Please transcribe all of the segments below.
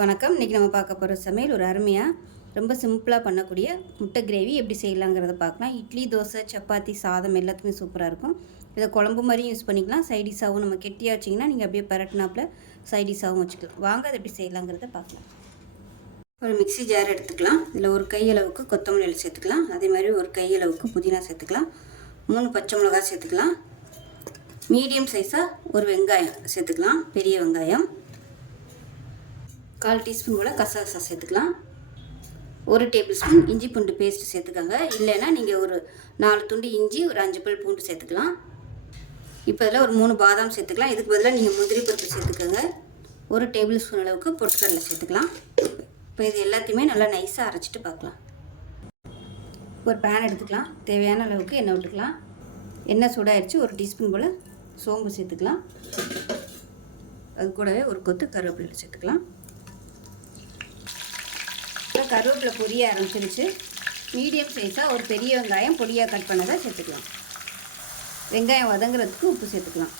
வணக்கம். இன்றைக்கி நம்ம பார்க்க போகிற சமையல் ஒரு அருமையாக ரொம்ப சிம்பிளாக பண்ணக்கூடிய முட்டை கிரேவி எப்படி செய்யலாங்கிறத பார்க்கலாம். இட்லி, தோசை, சப்பாத்தி, சாதம் எல்லாத்துக்குமே சூப்பராக இருக்கும். இதை குழம்பு மாதிரியும் யூஸ் பண்ணிக்கலாம். சைடிஷாகவும் நம்ம கெட்டியாக வச்சிங்கன்னா நீங்கள் அப்படியே பரட்டினாப்பில் சைடிஷாகவும் வச்சுக்கலாம். வாங்க அதை எப்படி செய்யலாங்கிறத பார்க்கலாம். ஒரு மிக்ஸி ஜார் எடுத்துக்கலாம். இதில் ஒரு கையளவுக்கு கொத்தமல்லி இலை சேர்த்துக்கலாம். அதே மாதிரி ஒரு கையளவுக்கு புதினா சேர்த்துக்கலாம். 3 பச்சை மிளகாய் சேர்த்துக்கலாம். மீடியம் சைஸாக ஒரு வெங்காயம் சேர்த்துக்கலாம், பெரிய வெங்காயம். 1/4 டீஸ்பூன் போல் கசகசா சேர்த்துக்கலாம். 1 டேபிள் ஸ்பூன் இஞ்சி பூண்டு பேஸ்ட் சேர்த்துக்கோங்க. இல்லைன்னா நீங்கள் ஒரு 4 துண்டு இஞ்சி, ஒரு 5 பல் பூண்டு சேர்த்துக்கலாம். இப்போ இதில் ஒரு 3 பாதாம் சேர்த்துக்கலாம். இதுக்கு பதிலாக நீங்கள் முந்திரி பருப்பு சேர்த்துக்கோங்க. 1 டேபிள் ஸ்பூன் அளவுக்கு பொட்டுக்கடலை சேர்த்துக்கலாம். இப்போ இது எல்லாத்தையுமே நல்லா நைஸாக அரைச்சிட்டு பார்க்கலாம். ஒரு பேன் எடுத்துக்கலாம். தேவையான அளவுக்கு எண்ணெய் விட்டுக்கலாம். எண்ணெய் சூடாகிடுச்சு. 1 டீஸ்பூன் போல் சோம்பு சேர்த்துக்கலாம். அது கூடவே ஒரு கொத்து கருவேப்பிலை சேர்த்துக்கலாம். கருவேப்பிலை பொரிய ஆரம்பிச்சிருச்சு. மீடியம் சைஸாக ஒரு பெரிய வெங்காயம் பொடியாக கட் பண்ணதை சேர்த்துக்கலாம். வெங்காயம் வதங்குறதுக்கு உப்பு சேர்த்துக்கலாம்.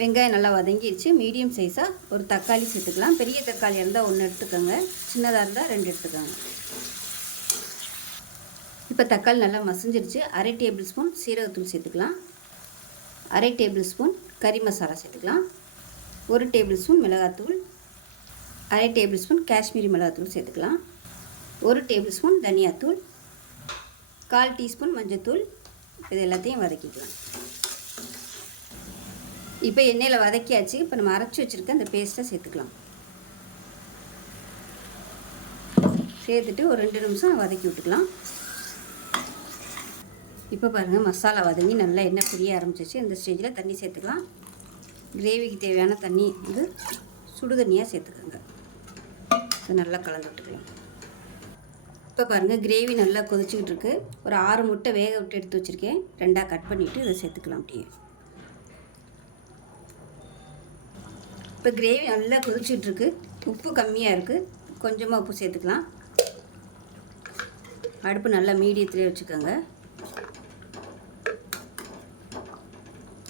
வெங்காயம் நல்லா வதங்கிடுச்சு. மீடியம் சைஸாக ஒரு தக்காளி சேர்த்துக்கலாம். பெரிய தக்காளி இருந்தால் 1 எடுத்துக்கோங்க, சின்னதாக இருந்தால் 2 எடுத்துக்கோங்க. இப்போ தக்காளி நல்லா மசிஞ்சிருச்சு. 1/2 டேபிள் ஸ்பூன் சீரகத்தூள் சேர்த்துக்கலாம். 1/2 டேபிள் ஸ்பூன் கறி மசாலா சேர்த்துக்கலாம். 1 டேபிள் ஸ்பூன் மிளகாத்தூள், 1/2 டேபிள் ஸ்பூன் காஷ்மீரி மிளகாத்தூள் சேர்த்துக்கலாம். 1 டேபிள் ஸ்பூன் தனியாத்தூள், 1/4 டீஸ்பூன் மஞ்சத்தூள். இது எல்லாத்தையும் வதக்கிக்கலாம். இப்போ எண்ணெயில் வதக்கியாச்சு. இப்போ நம்ம அரைச்சி வச்சுருக்க அந்த பேஸ்ட்டை சேர்த்துக்கலாம். சேர்த்துட்டு ஒரு 2 நிமிஷம் வதக்கி விட்டுக்கலாம். இப்போ பாருங்கள், மசாலா வதங்கி நல்லா எண்ணெய் பிரிய ஆரம்பிச்சிச்சு. இந்த ஸ்டேஜில் தண்ணி சேர்த்துக்கலாம். கிரேவிக்கு தேவையான தண்ணி வந்து சுடு தண்ணியாக சேர்த்துக்கோங்க. நல்லா கலந்து விட்டுக்கலாம். இப்போ பாருங்கள், கிரேவி நல்லா கொதிச்சுக்கிட்டு இருக்கு. ஒரு 6 முட்டை வேக விட்டு எடுத்து வச்சுருக்கேன். 2ஆக கட் பண்ணிவிட்டு இதை சேர்த்துக்கலாம். அப்படியே இப்போ கிரேவி நல்லா கொதிச்சுக்கிட்டு இருக்கு. உப்பு கம்மியாக இருக்குது. கொஞ்சமாக உப்பு சேர்த்துக்கலாம். அடுப்பு நல்லா மீடியத்துலேயே வச்சுக்கோங்க.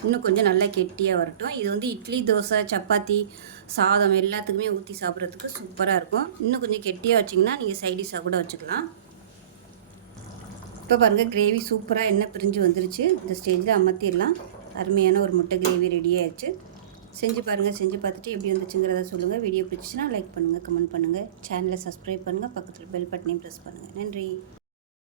இன்னும் கொஞ்சம் நல்லா கெட்டியாக வரட்டும். இது வந்து இட்லி, தோசை, சப்பாத்தி, சாதம் எல்லாத்துக்குமே ஊற்றி சாப்பிட்றதுக்கு சூப்பராக இருக்கும். இன்னும் கொஞ்சம் கெட்டியாக வச்சிங்கன்னா நீங்கள் சைடிஷாக கூட வச்சுக்கலாம். இப்போ பாருங்கள், கிரேவி சூப்பராக எண்ணெய் பிரிஞ்சு வந்துருச்சு. இந்த ஸ்டேஜில் அமர்த்திடலாம். அருமையான ஒரு முட்டை கிரேவி ரெடி ஆயிடுச்சு. செஞ்சு பாருங்கள். செஞ்சு பார்த்துட்டு எப்படி வந்துச்சுங்கிறத சொல்லுங்கள். வீடியோ பிடிச்சிச்சின்னா லைக் பண்ணுங்கள், கமெண்ட் பண்ணுங்கள், சேனலை சப்ஸ்கிரைப் பண்ணுங்கள், பக்கத்தில் பெல் பட்டனையும் ப்ரெஸ் பண்ணுங்கள். நன்றி.